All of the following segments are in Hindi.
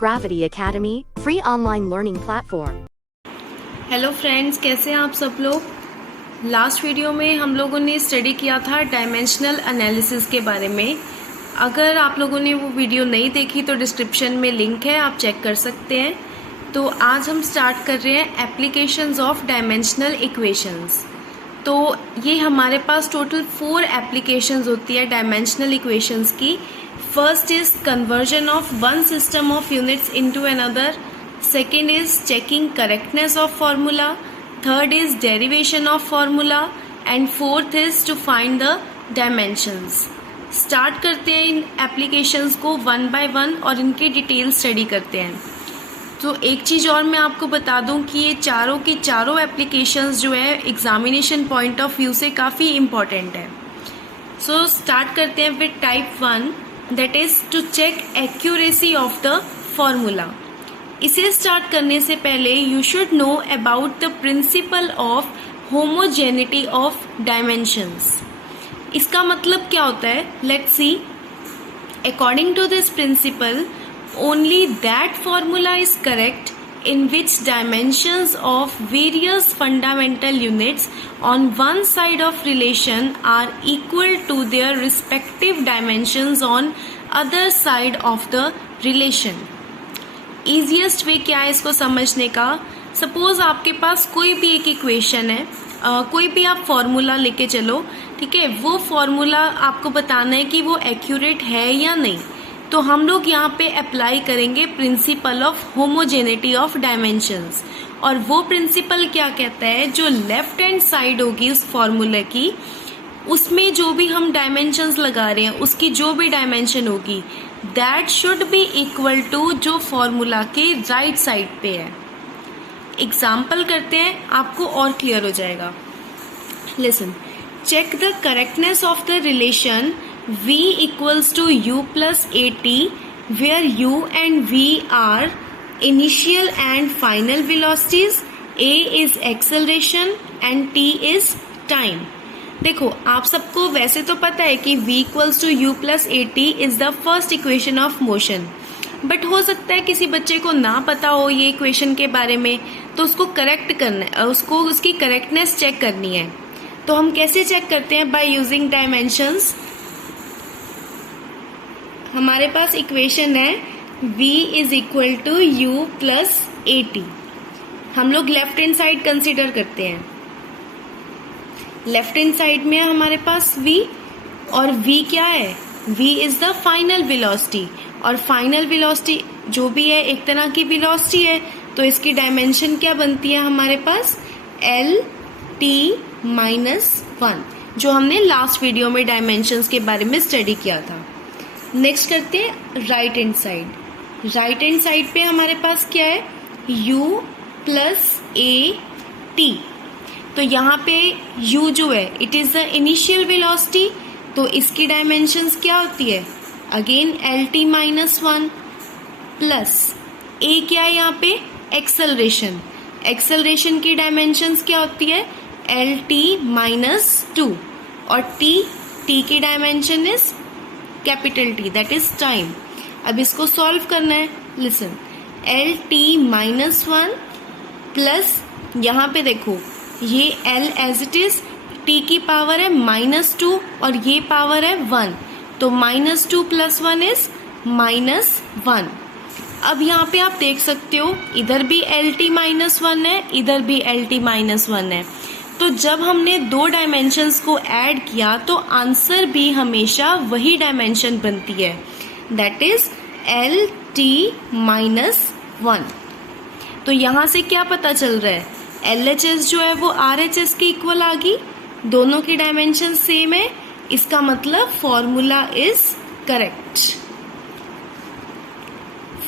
Gravity Academy, free online learning platform. Hello friends, कैसे हैं आप सब लोग। लास्ट वीडियो में हम लोगों ने स्टडी किया था डायमेंशनल एनालिसिस के बारे में। अगर आप लोगों ने वो वीडियो नहीं देखी तो डिस्क्रिप्शन में लिंक है, आप चेक कर सकते हैं। तो आज हम स्टार्ट कर रहे हैं एप्लीकेशंस ऑफ डायमेंशनल इक्वेशंस। तो ये हमारे पास टोटल 4 एप्लीकेशंस होती है डायमेंशनल इक्वेशंस की। First is conversion of one system of units into another, second is checking correctness of formula, third is derivation of formula and fourth is to find the dimensions. Start करते हैं इन एप्लीकेशंस को वन बाय वन और इनकी डिटेल स्टडी करते हैं। तो एक चीज़ और मैं आपको बता दूं कि ये चारों की चारों एप्लीकेशंस जो है एग्जामिनेशन पॉइंट ऑफ व्यू से काफ़ी इम्पॉर्टेंट है। सो स्टार्ट करते हैं with type 1, that is to check accuracy of the formula. इसे स्टार्ट करने से पहले you should know about the principle of homogeneity of dimensions. इसका मतलब क्या होता है, let's see. According to this principle, only that formula is correct in which dimensions of various fundamental units on one side of relation are equal to their respective dimensions on other side of the relation. Easiest way क्या है इसको समझने का। सपोज आपके पास कोई भी एक इक्वेशन है, कोई भी आप फॉर्मूला लेके चलो, ठीक है। वो फॉर्मूला आपको बताना है कि वो एक्यूरेट है या नहीं। तो हम लोग यहाँ पे अप्लाई करेंगे principal of homogeneity of dimensions. और वो प्रिंसिपल क्या कहता है, जो लेफ्ट हैंड साइड होगी उस फॉर्मूले की, उसमें जो भी हम डायमेंशंस लगा रहे हैं उसकी जो भी डायमेंशन होगी that should be equal to जो फॉर्मूला के राइट साइड पे है। एग्जाम्पल करते हैं, आपको और क्लियर हो जाएगा। Listen, check the correctness of the relation v equals to u plus at, where u and v are initial and final velocities, a is acceleration and t is time। देखो, आप सबको वैसे तो पता है कि v equals to u plus at is the first equation of motion, but हो सकता है किसी बच्चे को ना पता हो ये इक्वेशन के बारे में, तो उसको करेक्ट करना है, उसको उसकी करेक्टनेस चेक करनी है। तो हम कैसे चेक करते हैं, बाय यूजिंग डायमेंशंस। हमारे पास इक्वेशन है v is equal to u plus a t. हम लोग लेफ्ट हैंड साइड कंसिडर करते हैं। लेफ्ट हैंड साइड में हमारे पास v, और v क्या है, v is the final velocity. और फाइनल वेलोसिटी जो भी है एक तरह की वेलोसिटी है, तो इसकी डायमेंशन क्या बनती है हमारे पास, l t माइनस 1, जो हमने लास्ट वीडियो में डायमेंशंस के बारे में स्टडी किया था। नेक्स्ट करते हैं right hand side. Right hand side पे हमारे पास क्या है, u प्लस ए टी। तो यहाँ पे u जो है it is the initial velocity, तो इसकी डायमेंशंस क्या होती है, again L T minus 1 plus a क्या है यहाँ पे, एक्सेलरेशन। एक्सेलरेशन की डायमेंशंस क्या होती है, एल टी माइनस 2, और t की dimension is capital T, that is time. अब इसको सॉल्व करना है। Listen, L T minus 1 plus, यहाँ पे देखो ये L as it is, T की पावर है -2 और ये पावर है 1, तो -2 प्लस 1 इज -1। अब यहाँ पे आप देख सकते हो इधर भी एल टी माइनस 1 है, इधर भी एल टी माइनस 1 है। तो जब हमने दो डायमेंशंस को ऐड किया तो आंसर भी हमेशा वही डायमेंशन बनती है, that is L T minus 1। तो यहाँ से क्या पता चल रहा है, एल एच एस जो है वो आर एच एस के इक्वल आ गई, दोनों की डायमेंशन सेम है। इसका मतलब formula is correct,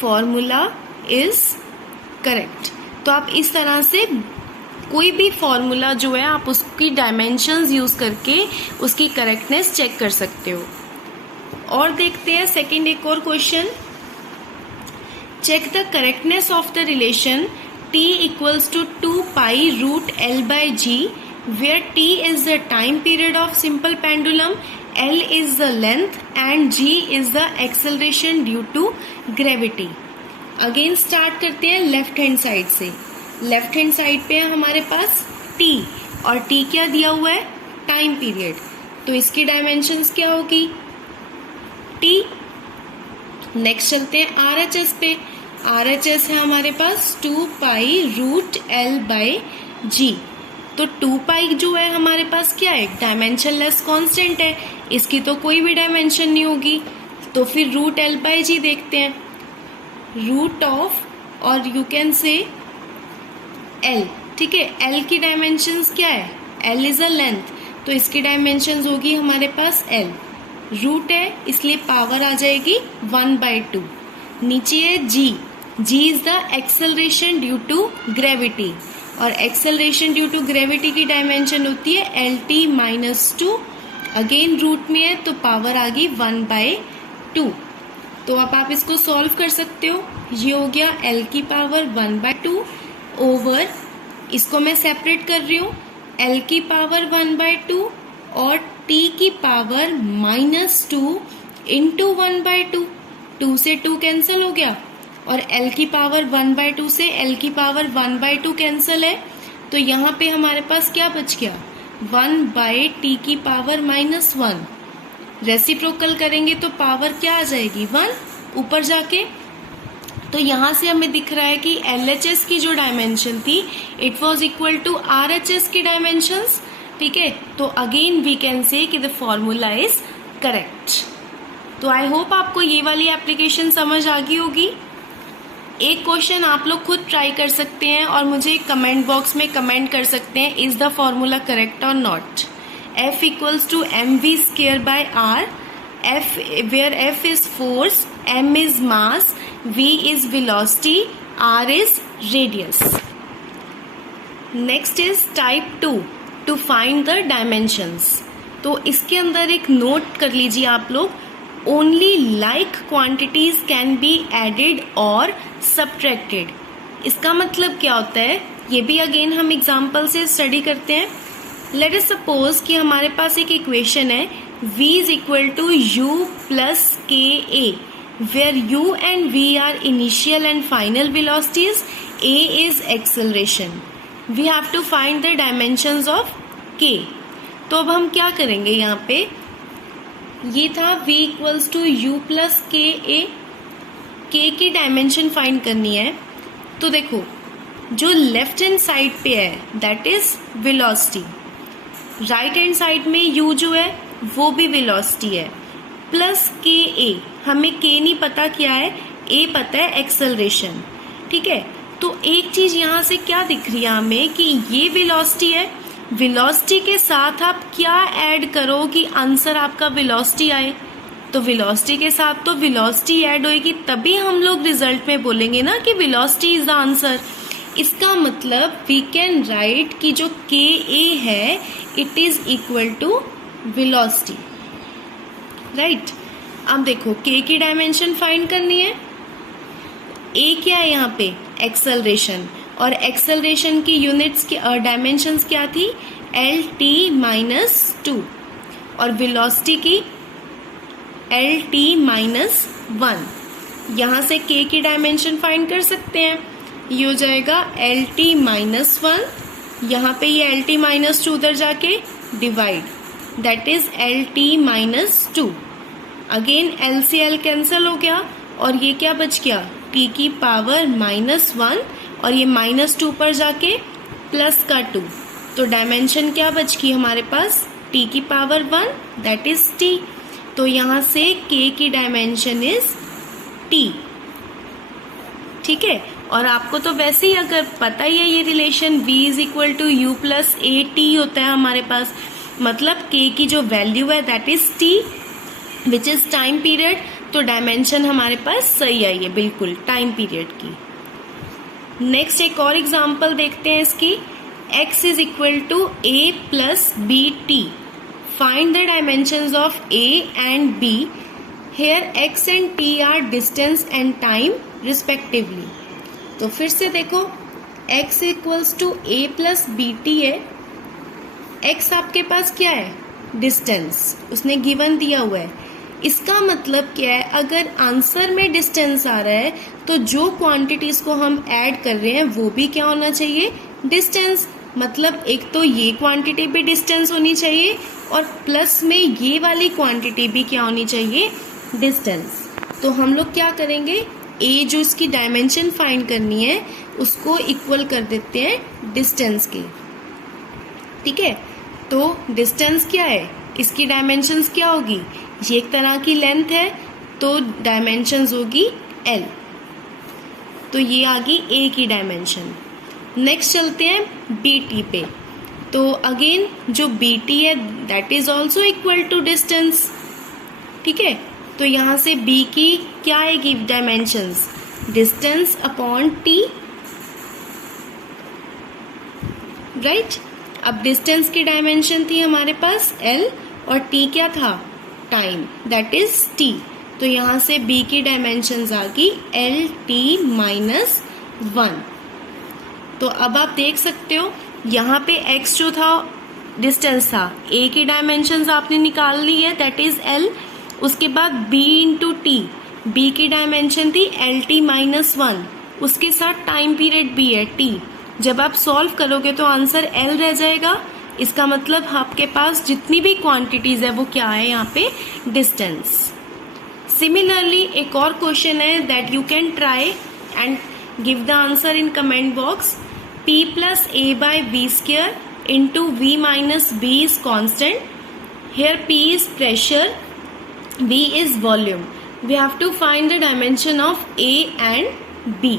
formula is correct. तो आप इस तरह से कोई भी फॉर्मूला जो है आप उसकी डायमेंशंस यूज करके उसकी करेक्टनेस चेक कर सकते हो। और देखते हैं सेकंड एक और question. Check the correctness of the relation t equals to 2 pi root l by g, where t is the time period of simple pendulum, l is the length and g is the acceleration due to gravity। Again start करते हैं लेफ्ट हैंड साइड से। लेफ्ट हैंड साइड पे है हमारे पास t, और t क्या दिया हुआ है, टाइम पीरियड, तो इसकी डायमेंशंस क्या होगी, t। नेक्स्ट चलते हैं RHS पे। RHS है हमारे पास 2 pi root L by G। तो 2 पाई जो है हमारे पास क्या है, डायमेंशन लेस कॉन्स्टेंट है, इसकी तो कोई भी डायमेंशन नहीं होगी, तो फिर रूट L बाई G देखते हैं। रूट ऑफ, और यू कैन से L, ठीक है, L की डायमेंशंस क्या है, L इज अ लेंथ, तो इसकी डायमेंशंस होगी हमारे पास L। रूट है इसलिए पावर आ जाएगी 1/2। नीचे है G is the acceleration due to gravity, और एक्सेलरेशन ड्यू टू ग्रेविटी की डायमेंशन होती है LT-2। अगेन रूट में है तो पावर आ गई 1/2। तो अब आप इसको सॉल्व कर सकते हो। ये हो गया L की पावर 1/2 ओवर, इसको मैं सेपरेट कर रही हूँ, L की पावर 1/2 और T की पावर -2 इंटू 1/2। 2 से 2 कैंसिल हो गया, और L की पावर 1/2 से L की पावर 1/2 कैंसिल है, तो यहाँ पे हमारे पास क्या बच गया, 1/t की पावर -1। रेसिप्रोकल करेंगे तो पावर क्या आ जाएगी, 1 ऊपर जाके। तो यहाँ से हमें दिख रहा है कि LHS की जो डायमेंशन थी it was equal to RHS की डायमेंशंस, ठीक है। तो अगेन वी कैन से कि द फॉर्मूला इज करेक्ट। तो आई होप आपको ये वाली एप्लीकेशन समझ आ गई होगी। एक क्वेश्चन आप लोग खुद ट्राई कर सकते हैं और मुझे कमेंट बॉक्स में कमेंट कर सकते हैं, इज द फॉर्मूला करेक्ट और नॉट। F इक्वल्स टू mv square by r, F where F is force, m is mass, v is velocity, r is radius. Next is type 2 to find the dimensions. तो इसके अंदर एक नोट कर लीजिए आप लोग, only like quantities can be added or subtracted। इसका मतलब क्या होता है, ये भी अगेन हम एग्जाम्पल से स्टडी करते हैं। लेट अस सपोज कि हमारे पास एक इक्वेशन है v is equal to u plus ka, where u and v are initial and final velocities, a is acceleration, we have to find the dimensions of k। तो अब हम क्या करेंगे, यहाँ पे ये था v equals to u plus ka, k की डायमेंशन फाइंड करनी है। तो देखो जो लेफ्ट हैंड साइड पे है that is velocity, right hand side में u जो है वो भी वेलोसिटी है, प्लस के ए, हमें k नहीं पता क्या है, a पता है एक्सेलरेशन, ठीक है। तो एक चीज यहाँ से क्या दिख रही है हमें कि ये वेलोसिटी है, वेलोसिटी के साथ आप क्या ऐड करो कि आंसर आपका वेलोसिटी आए, तो वेलोसिटी के साथ तो वेलोसिटी ऐड होएगी, तभी हम लोग रिजल्ट में बोलेंगे ना कि वेलोसिटी इज द आंसर। इसका मतलब वी कैन राइट कि जो के ए है it is equal to velocity, right. अब देखो के की डायमेंशन फाइंड करनी है, ए क्या है यहाँ पे, एक्सेलरेशन, और एक्सेलरेशन की यूनिट्स की डायमेंशंस क्या थी, LT-2, और वेलोसिटी की LT-1। यहाँ से k की डायमेंशन फाइंड कर सकते हैं, ये हो जाएगा LT-1, यहाँ पे ये LT-2 उधर जाके divide, that is LT-2। Again L से L कैंसिल हो गया, और ये क्या बच गया, t की पावर -1, और ये -2 पर जाके प्लस का 2, तो डायमेंशन क्या बच गई हमारे पास, t की पावर 1 दैट इज t। तो यहाँ से k की डायमेंशन इज t, ठीक है। और आपको तो वैसे ही अगर पता ही है ये relation v is equal to u plus a t होता है हमारे पास, मतलब k की जो वैल्यू है that is t which is time period. तो डायमेंशन हमारे पास सही आई है बिल्कुल टाइम पीरियड की। नेक्स्ट एक और एग्जांपल देखते हैं इसकी, x is equal to a plus b t, find the dimensions of a and b, here x and t are distance and time respectively. तो फिर से देखो x equals to a plus b t है, x आपके पास क्या है, डिस्टेंस उसने गिवन दिया हुआ है, इसका मतलब क्या है, अगर आंसर में डिस्टेंस आ रहा है तो जो क्वांटिटीज को हम ऐड कर रहे हैं वो भी क्या होना चाहिए, डिस्टेंस। मतलब एक तो ये क्वांटिटी भी डिस्टेंस होनी चाहिए और प्लस में ये वाली क्वांटिटी भी क्या होनी चाहिए, डिस्टेंस। तो हम लोग क्या करेंगे, ए जो इसकी डायमेंशन फाइंड करनी है उसको इक्वल कर देते हैं डिस्टेंस के। ठीक है, तो डिस्टेंस क्या है, इसकी डायमेंशंस क्या होगी, ये एक तरह की लेंथ है तो डायमेंशंस होगी एल। तो ये आ गई ए की डायमेंशन। नेक्स्ट चलते हैं बी टी पे। तो अगेन जो बी टी है that is also equal to distance. ठीक है, तो यहाँ से बी की क्या आएगी dimensions, distance upon t, right. अब डिस्टेंस की डायमेंशन थी हमारे पास एल और टी क्या था, टाइम, दैट इज टी। तो यहाँ से बी की डायमेंशंस आ गई एल टी माइनस 1। तो अब आप देख सकते हो यहाँ पे x जो था डिस्टेंस था, a की डायमेंशंस आपने निकाल ली है दैट इज l। उसके बाद b इंटू टी, b की डायमेंशन थी एल टी माइनस 1, उसके साथ टाइम पीरियड भी है t। जब आप सॉल्व करोगे तो आंसर l रह जाएगा। इसका मतलब आपके पास जितनी भी क्वांटिटीज है वो क्या है यहाँ पे, डिस्टेंस। सिमिलरली एक और क्वेश्चन है that you can try and give the answer in comment box. p plus a by v square into v minus b is constant. Here p is pressure, v is volume. We have to find the dimension of a and b.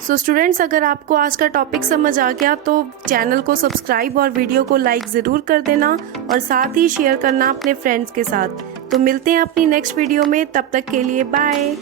So students, अगर आपको आज का टॉपिक समझ आ गया तो चैनल को सब्सक्राइब और वीडियो को लाइक ज़रूर कर देना और साथ ही शेयर करना अपने फ्रेंड्स के साथ। तो मिलते हैं अपनी नेक्स्ट वीडियो में, तब तक के लिए बाय।